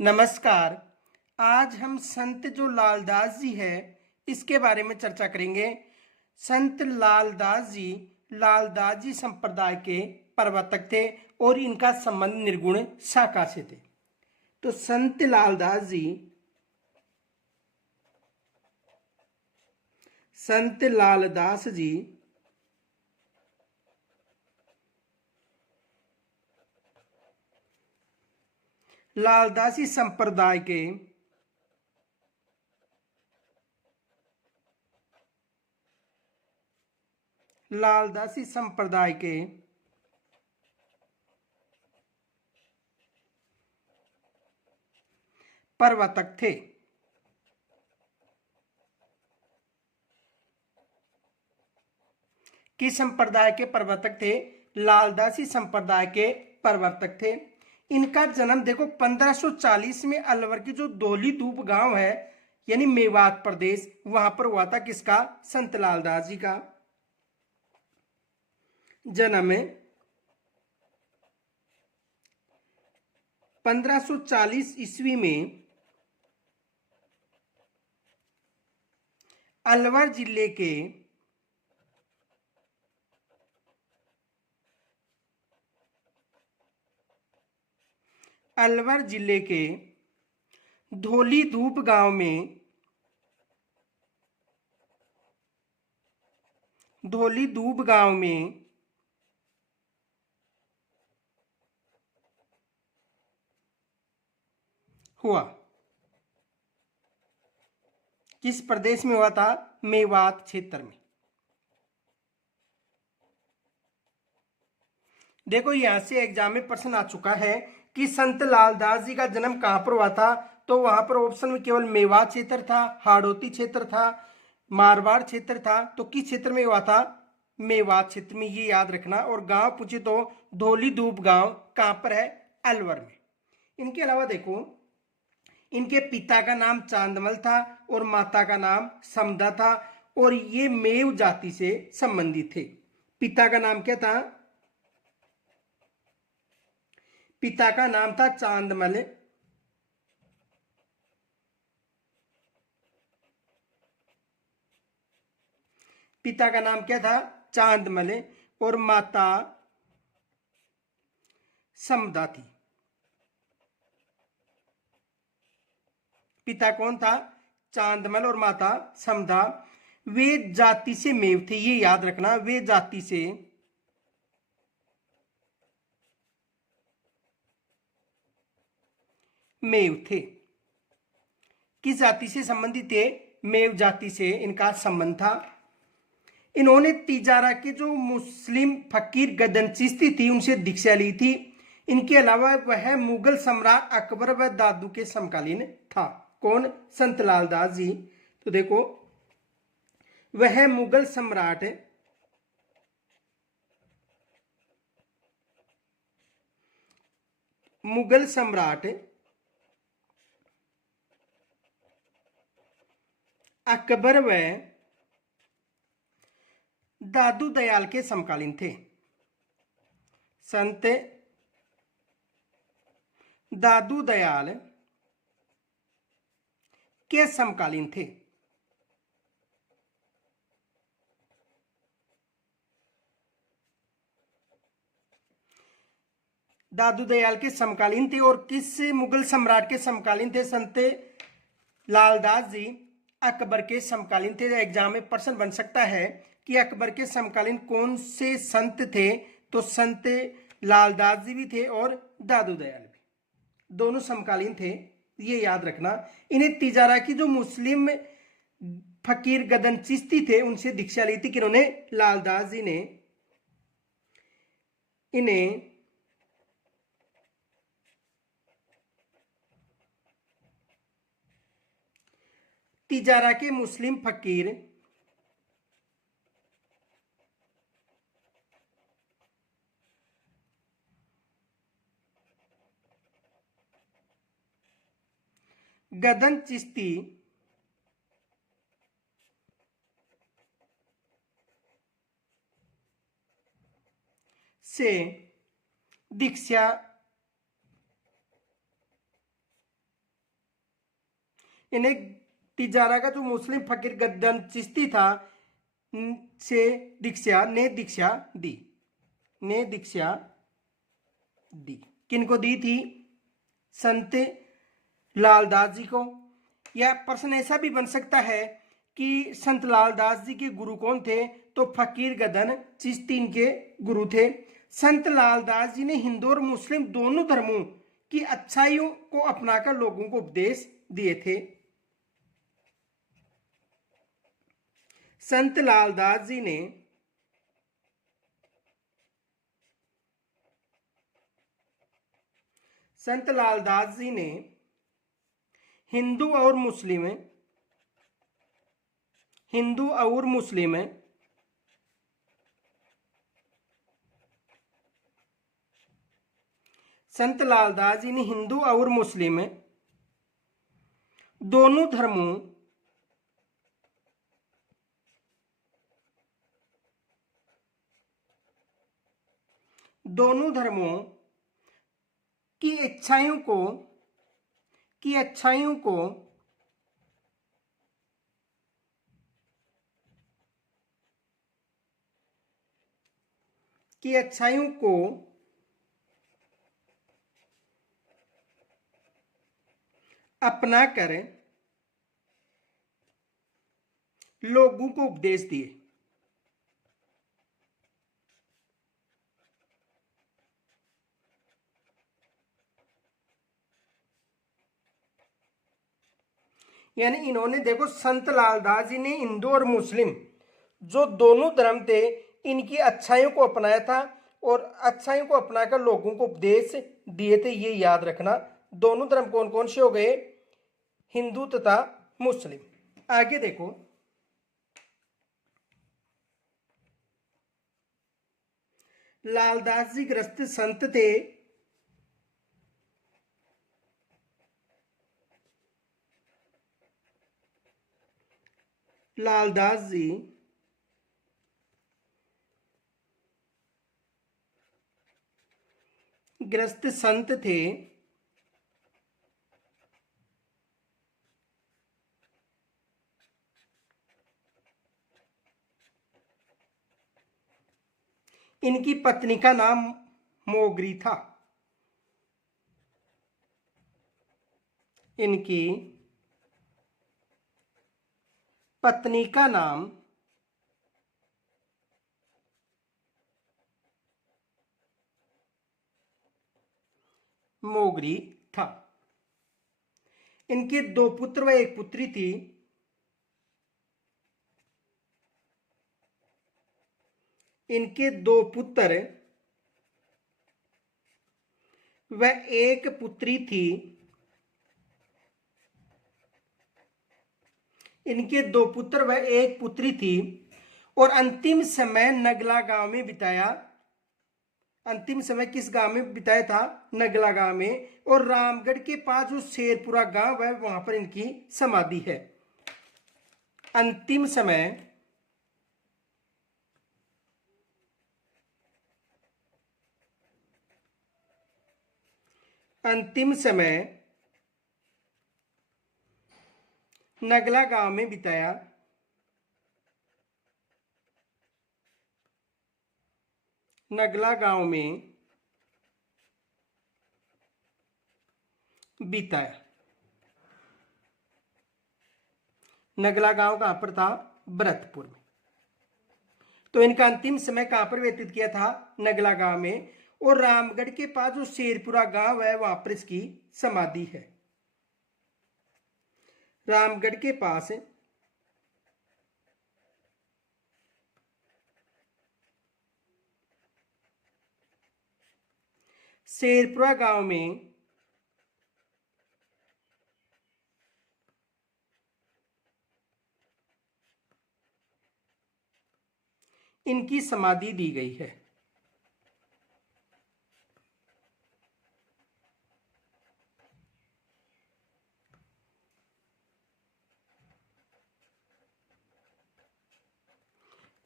नमस्कार। आज हम संत जो लालदास जी है इसके बारे में चर्चा करेंगे। संत लालदास जी संप्रदाय के प्रवर्तक थे और इनका संबंध निर्गुण शाखा से थे। तो संत लालदास जी लालदासी संप्रदाय के प्रवर्तक थे। किस संप्रदाय के प्रवर्तक थे? लालदासी संप्रदाय के प्रवर्तक थे। इनका जन्म देखो 1540 में अलवर की जो धौली धूप गांव है यानी मेवात प्रदेश, वहां पर हुआ था। किसका? संत लालदास जी का जन्म 1540 ईस्वी में अलवर जिले के धौली धूप गांव में हुआ। किस प्रदेश में हुआ था? मेवात क्षेत्र में। देखो यहां से एग्जाम में प्रश्न आ चुका है कि संत लालदास जी का जन्म कहां पर हुआ था। तो वहां पर ऑप्शन में केवल मेवात क्षेत्र था, हाड़ौती क्षेत्र था, मारवाड़ क्षेत्र था। तो किस क्षेत्र में हुआ था? मेवात क्षेत्र में, ये याद रखना। और गांव पूछे तो धौली धूप गांव कहां पर है? अलवर में। इनके अलावा देखो, इनके पिता का नाम चांदमल था और माता का नाम समदा था और ये मेव जाति से संबंधित थे। पिता का नाम क्या था? पिता का नाम था चांदमल चांदमल और माता समदा थी। पिता कौन था? चांदमल और माता समदा। वे जाति से मेव थे, ये याद रखना। वे जाति से मेव थे। किस जाति से संबंधित थे? मेव जाति से इनका संबंध था। इन्होंने तिजारा के जो मुस्लिम फकीर गदन चिश्ती थी उनसे दीक्षा ली थी। इनके अलावा वह मुगल सम्राट अकबर व दादू के समकालीन था। कौन? संत लालदास जी। तो देखो, वह मुगल सम्राट अकबर व दादू दयाल के समकालीन थे। संत दादू दयाल के समकालीन थे। दादू दयाल के समकालीन थे। और किस मुगल सम्राट के समकालीन थे? संत लालदास जी अकबर के समकालीन थे। एग्जाम में प्रश्न बन सकता है कि अकबर के समकालीन कौन से संत थे? तो संत लालदास जी भी थे और दादू दयाल भी, दोनों समकालीन थे, ये याद रखना। इन्हें तिजारा की जो मुस्लिम फकीर गदन चिश्ती थे उनसे दीक्षा ली थी। किन्होंने? लालदास जी ने इन्हें तिजारा के मुस्लिम फकीर गदन चिश्ती से दीक्षा इन्हें तिजारा का जो मुस्लिम फकीर गद्दन चिश्ती था से दीक्षा दी। किनको दी थी? संत लालदास जी को। यह प्रश्न ऐसा भी बन सकता है कि संत लालदास जी के गुरु कौन थे? तो फकीर गदन चिश्ती इनके गुरु थे। संत लालदास जी ने हिंदू और मुस्लिम दोनों धर्मों की अच्छाइयों को अपनाकर लोगों को उपदेश दिए थे। संत लालदास जी ने हिंदू और मुस्लिम संत लालदास जी ने हिंदू और मुस्लिम दोनों धर्मों की अच्छाइयों को अपना कर लोगों को उपदेश दिए। यानी इन्होंने देखो, संत लालदास जी ने हिंदू और मुस्लिम जो दोनों धर्म थे इनकी अच्छाइयों को अपनाया था और अच्छाइयों को अपनाकर लोगों को उपदेश दिए थे। ये याद रखना। दोनों धर्म कौन कौन से हो गए? हिंदू तथा मुस्लिम। आगे देखो, लालदास जी ग्रस्त संत थे। लालदास जी ग्रस्त संत थे। इनकी पत्नी का नाम मोगरी था। इनकी पत्नी का नाम मोगरी था। इनके 2 पुत्र व 1 पुत्री थी। इनके 2 पुत्र व 1 पुत्री थी। इनके 2 पुत्र व 1 पुत्री थी और अंतिम समय नगला गांव में बिताया। अंतिम समय किस गांव में बिताया था? नगला गांव में। और रामगढ़ के पास जो शेरपुरा गांव है वहां पर इनकी समाधि है। अंतिम समय नगला गांव में बिताया। नगला गांव में बिताया। नगला गांव कहां पर था? भरतपुर में। तो इनका अंतिम समय कहां पर व्यतीत किया था? नगला गांव में। और रामगढ़ के पास जो शेरपुरा गांव है वहां पर इसकी समाधि है। रामगढ़ के पास शेरपुरा गांव में इनकी समाधि दी गई है।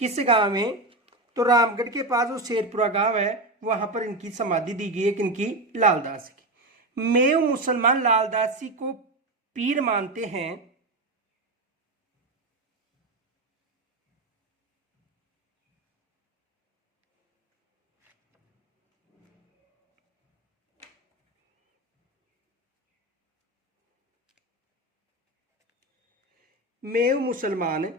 किस गांव में? तो रामगढ़ के पास जो शेरपुरा गांव है वहां पर इनकी समाधि दी गई है। किनकी? लालदास की। मेव मुसलमान लालदास जी को पीर मानते हैं मेव मुसलमान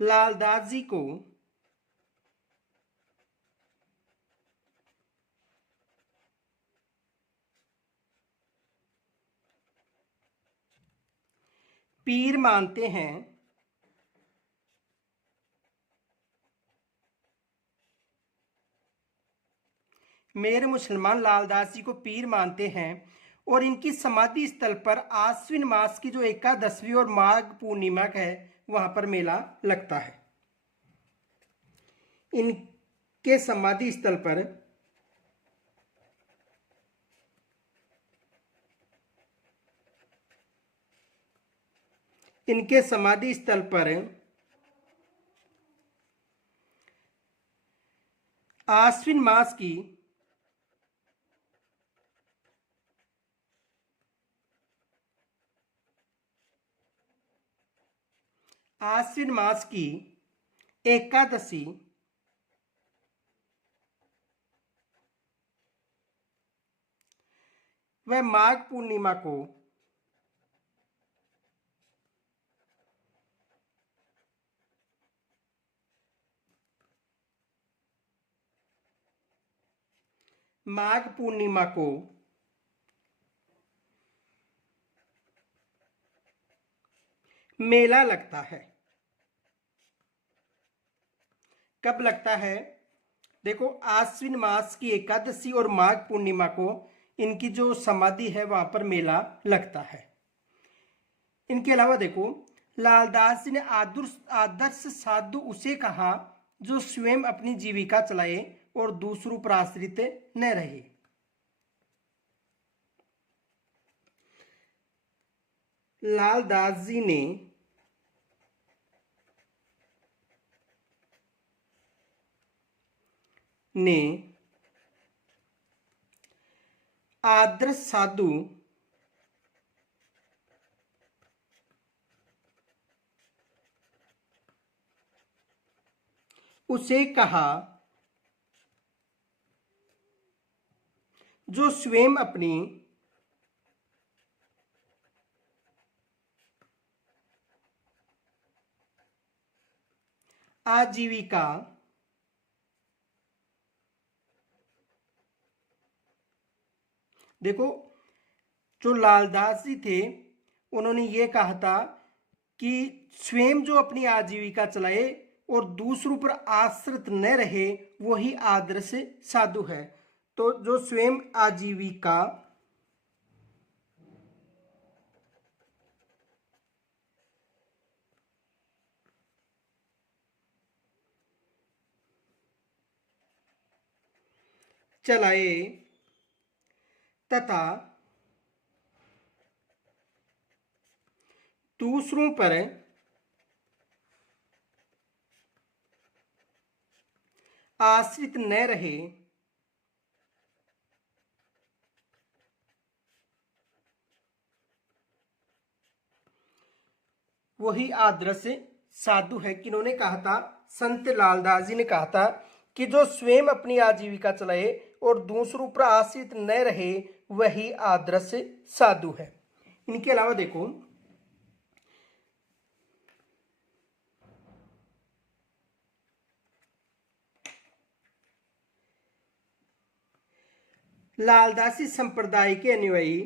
लालदास जी को पीर मानते हैं मेरे मुसलमान लालदास जी को पीर मानते हैं और इनकी समाधि स्थल पर आश्विन मास की जो एकादशवीं और माघ पूर्णिमा है वहां पर मेला लगता है। इनके समाधि स्थल पर आश्विन मास की एकादशी व माघ पूर्णिमा को मेला लगता है। कब लगता है? देखो, आश्विन मास की एकादशी और माघ पूर्णिमा को इनकी जो समाधि है वहां पर मेला लगता है। इनके अलावा देखो, लालदास जी ने आदर्श साधु उसे कहा जो स्वयं अपनी जीविका चलाए और दूसरों पर आश्रित न रहे। लालदास जी ने आदर्श साधु उसे कहा जो स्वयं अपनी आजीविका देखो, जो लालदास जी थे उन्होंने ये कहा था कि स्वयं जो अपनी आजीविका चलाए और दूसरों पर आश्रित न रहे वही आदर्श साधु है। तो जो स्वयं आजीविका चलाए तथा दूसरों पर आश्रित न रहे वही आदर्श साधु है। किन्होंने कहा था? संत लालदास जी ने कहा था कि जो स्वयं अपनी आजीविका चलाए और दूसरों पर आश्रित न रहे वही आदर्श साधु है। इनके अलावा देखो, लालदासी संप्रदाय के अनुयायी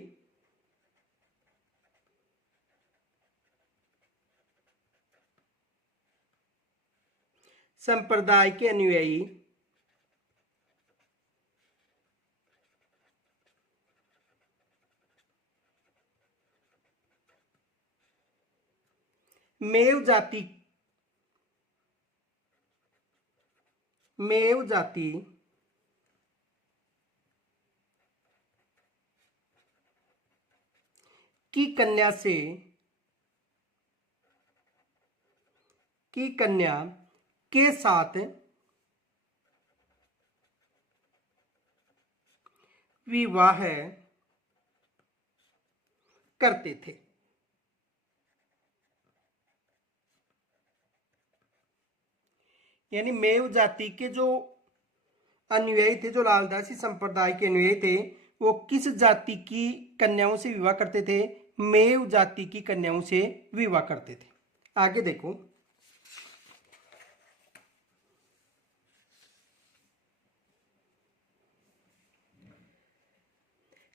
मेव जाति की कन्या के साथ विवाह करते थे। यानी मेव जाति के जो अनुयायी थे, जो लालदासी संप्रदाय के अनुयायी थे, वो किस जाति की कन्याओं से विवाह करते थे? मेव जाति की कन्याओं से विवाह करते थे। आगे देखो,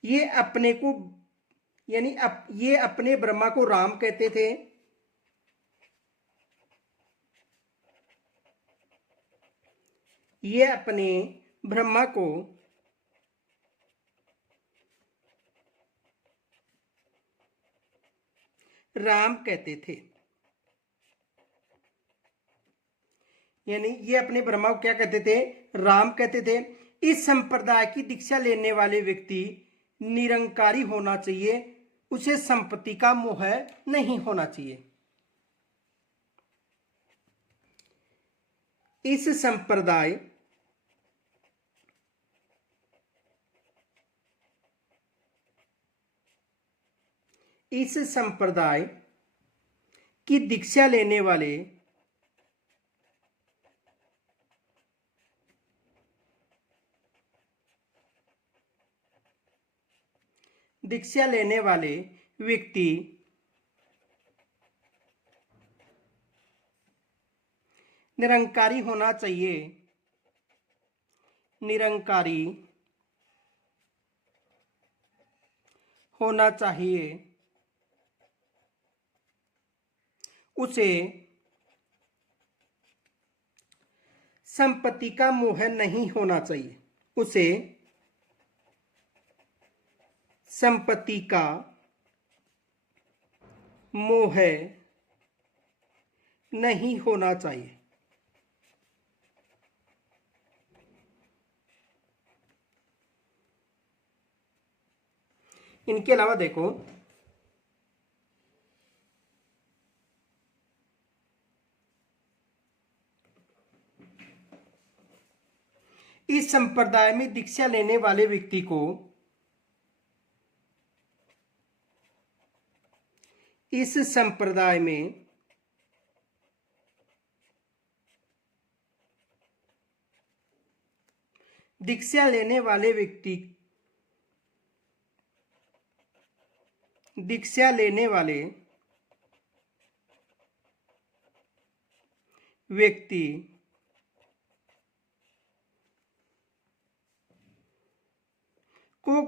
ये अपने को यानी ये अपने ब्रह्मा को राम कहते थे। ये अपने ब्रह्मा को राम कहते थे। यानी ये अपने ब्रह्मा को क्या कहते थे? राम कहते थे। इस संप्रदाय की दीक्षा लेने वाले व्यक्ति निरंकारी होना चाहिए, उसे संपत्ति का मोह नहीं होना चाहिए। इस संप्रदाय की दीक्षा लेने वाले व्यक्ति निरंकारी होना चाहिए, निरंकारी होना चाहिए, उसे संपत्ति का मोह नहीं होना चाहिए, उसे संपत्ति का मोह नहीं होना चाहिए। इनके अलावा देखो, इस संप्रदाय में दीक्षा लेने वाले व्यक्ति को इस संप्रदाय में दीक्षा लेने वाले व्यक्ति को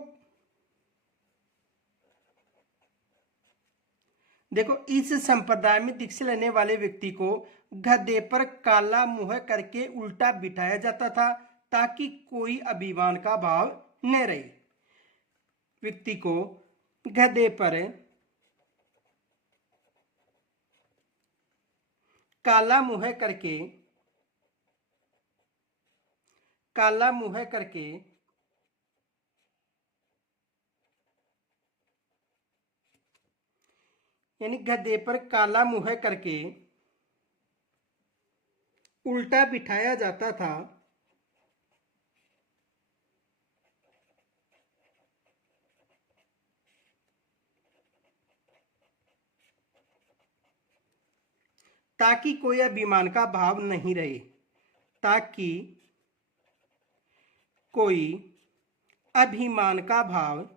देखो, इस संप्रदाय में दीक्षा लेने वाले व्यक्ति को गधे पर काला मुंह करके उल्टा बिठाया जाता था, ताकि कोई अभिमान का भाव न रहे। व्यक्ति को गधे पर काला मुंह करके यानी गधे पर काला मुंह करके उल्टा बिठाया जाता था, ताकि कोई अभिमान का भाव नहीं रहे, ताकि कोई अभिमान का भाव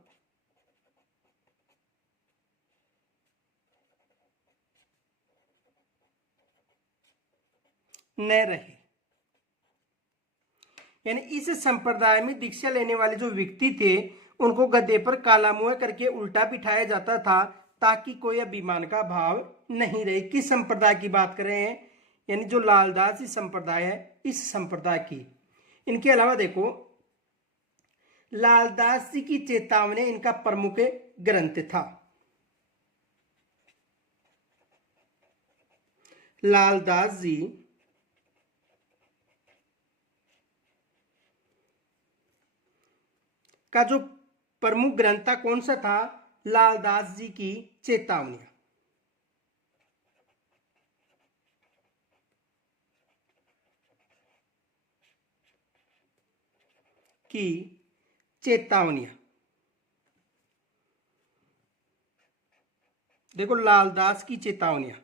न रहे। यानी इस संप्रदाय में दीक्षा लेने वाले जो व्यक्ति थे, उनको गधे पर काला मुंह करके उल्टा बिठाया जाता था, ताकि कोई अभिमान का भाव नहीं रहे। किस संप्रदाय की बात कर रहे हैं? यानी जो लालदास संप्रदाय है, इस संप्रदाय की। इनके अलावा देखो, लालदास जी की चेतावनी इनका प्रमुख ग्रंथ था। लालदास जी का जो प्रमुख ग्रंथ था, कौन सा था? लालदास जी की चेतावनियां। की चेतावनियां। देखो लालदास की चेतावनियां,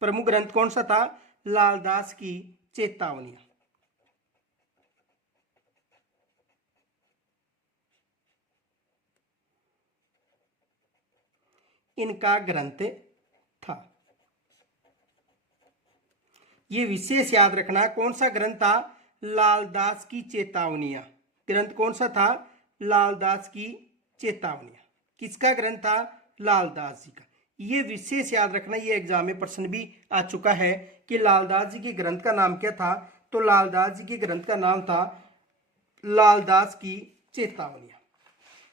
प्रमुख ग्रंथ कौन सा था? लालदास की चेतावनियां। इनका ग्रंथ था। ये विशेष याद रखना, कौन सा ग्रंथ था? लालदास की चेतावनियां। ग्रंथ कौन सा था? लालदास की चेतावनियां। किसका ग्रंथ था? लालदास जी का। ये विशेष याद रखना, ये एग्जाम में प्रश्न भी आ चुका है कि लालदास जी के ग्रंथ का नाम क्या था। तो लालदास जी के ग्रंथ का नाम था लालदास की चेतावनियां।